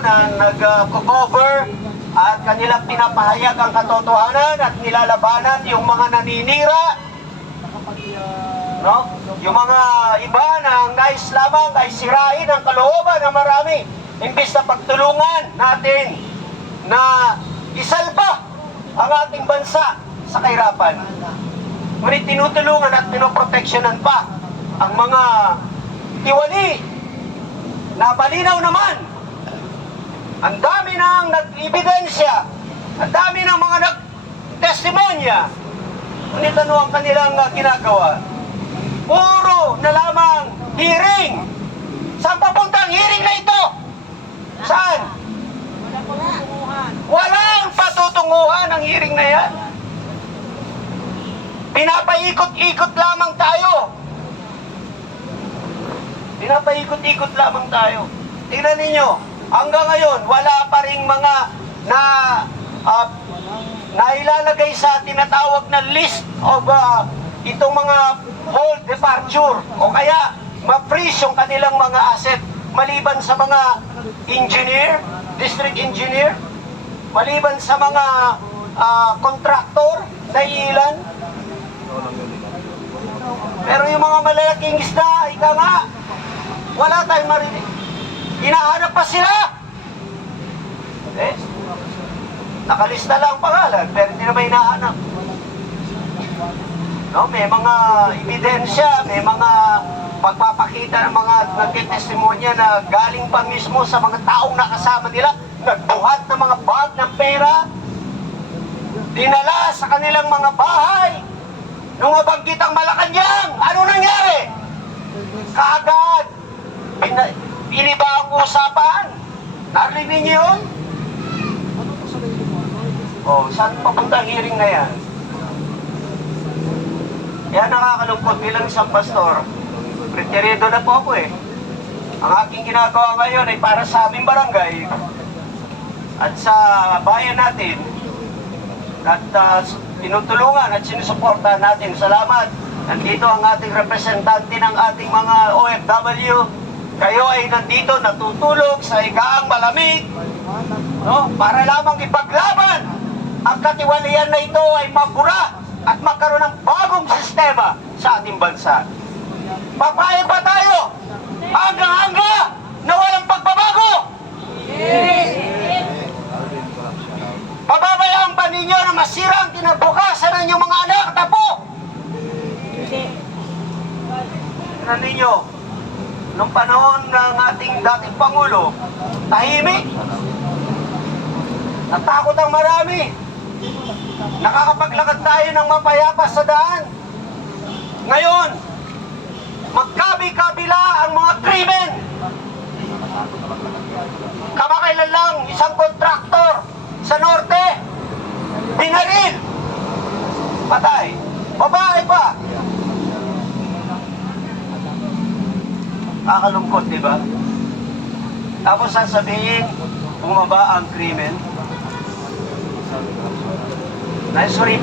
na nag-cover at kanilang pinapahayag ang katotohanan at nilalabanan yung mga naninira, no? Yung mga iba na nais lamang ay sirain ang kalooban ng marami, imbis na pagtulungan natin na isalba ang ating bansa sa kahirapan. Ngunit tinutulungan at pinoproteksyonan pa ang mga tiwali na malinaw naman. Ang dami ng nag-ebidensya, ang dami ng mga nag-testimonya. Ngunit ano ang kanilang ginagawa? Puro na lamang hearing. Saan papunta ang hearing na ito? Saan? Walang patutunguhan ang hearing na yan. Pinapaikot-ikot lamang tayo. Pinapaikot-ikot lamang tayo. Tingnan ninyo, hanggang ngayon, wala pa rin mga nailalagay sa tinatawag na list of itong mga hold departure o kaya ma-freeze yung kanilang mga asset maliban sa mga engineer, district engineer, maliban sa mga contractor na ilan. Pero yung mga malalaking isda, ika nga, wala tayong marinig. Hinahanap pa sila. Nakalista lang ang pangalan, pero hindi na may hinahanap. No, may mga ebidensya, may mga pagpapakita ng mga nagtitestimonya na galing pa mismo sa mga taong nakasama nila, nagbuhat ng mga bag ng pera, dinala sa kanilang mga bahay. Nung mabanggit ang Malacanang, ano nangyari? Kaagad, iniba ang usapan. Narinig niyo yun? Oh, saan papunta ang hearing na yan? Kaya nakakalungkot bilang isang pastor. Retirado na po ako eh. Ang aking ginagawa ngayon ay para sa aming barangay at sa bayan natin. At tinutulungan at sinusuportahan natin. Salamat. Nandito ang ating representante ng ating mga OFW. Kayo ay nandito natutulog sa higaang malamig, no? Para lamang ipaglaban ang katiwalian na ito ay mabura at magkaroon ng bagong sistema sa ating bansa. Papayag ba tayo hanggang na walang pagbabago? Pababayaan ba ninyo na masira ang kinabukasan ng inyong mga anak at apo? Tignan ninyo, nung panahon ng ating dating Pangulo, tahimik. Natakot ang marami. Nakakapaglakad tayo ng mapayapa sa daan. Ngayon, magkabi-kabila ang mga krimen. Kamakailan lang, isang kontraktor sa norte, binaril, patay, babae pa. Nakakalungkot, di ba? Tapos sasabihin, bumaba ang krimen. Sorry pa.